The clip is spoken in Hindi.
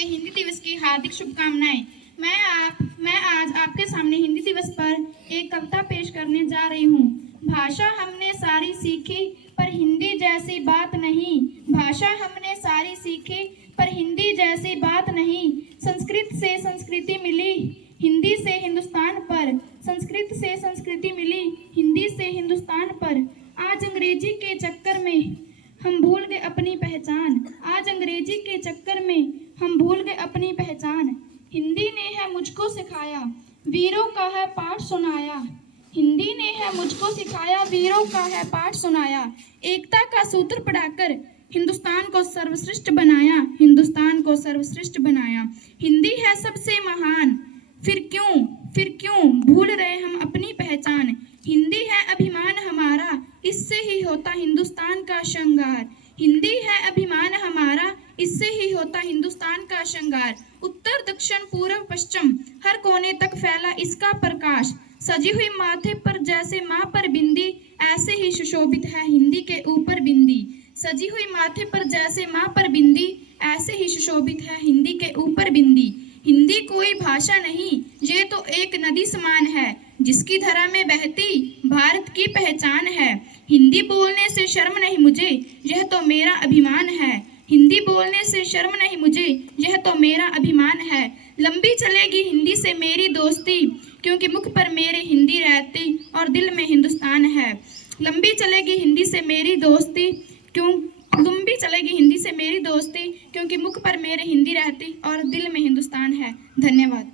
हिंदी दिवस की हार्दिक शुभकामनाएं। मैं आज आपके सामने हिंदी दिवस पर एक कविता पेश करने जा रही हूँ। भाषा हमने सारी सीखी पर हिंदी जैसी बात नहीं। भाषा हमने सारी सीखी पर हिंदी जैसी बात नहीं। संस्कृत से संस्कृति मिली, हिंदी से हिंदुस्तान पर। संस्कृत से संस्कृति मिली, हिंदी से हिंदुस्तान पर। आज अंग्रेजी के चक्कर में हम भूल गए अपनी पहचान। आज अंग्रेजी के चक्कर में हम भूल गए अपनी पहचान। हिंदी ने है मुझको सिखाया, वीरों का है पाठ सुनाया। हिंदी ने है मुझको सिखाया, वीरों का है पाठ सुनाया। एकता का सूत्र पढ़ाकर हिंदुस्तान को सर्वश्रेष्ठ बनाया, हिंदुस्तान को सर्वश्रेष्ठ बनाया। हिंदी है सबसे महान, फिर क्यों भूल रहे हम अपनी पहचान। हिंदी है अभिमान हमारा, इससे ही होता हिंदुस्तान का श्रृंगार। हिंदी है अभिमान हमारा, इससे ही होता हिंदुस्तान का श्रृंगार। उत्तर दक्षिण पूर्व पश्चिम हर कोने तक फैला इसका प्रकाश। सजी हुई माथे पर जैसे माँ पर बिंदी, ऐसे ही सुशोभित है हिंदी के ऊपर बिंदी। सजी हुई माथे पर जैसे माँ पर बिंदी, ऐसे ही सुशोभित है हिंदी के ऊपर बिंदी। हिंदी कोई भाषा नहीं, ये तो एक नदी समान है, जिसकी धरा में बहती भारत की पहचान है। हिंदी बोलने से शर्म नहीं मुझे, यह तो मेरा अभिमान है। हिंदी बोलने से शर्म नहीं मुझे, यह तो मेरा अभिमान है। लंबी चलेगी हिंदी से मेरी दोस्ती, क्योंकि मुख पर मेरे हिंदी रहती और दिल में हिंदुस्तान है। लंबी चलेगी हिंदी से मेरी दोस्ती, लंबी चलेगी हिंदी से मेरी दोस्ती, क्योंकि मुख पर मेरे हिंदी रहती और दिल में हिंदुस्तान है। धन्यवाद।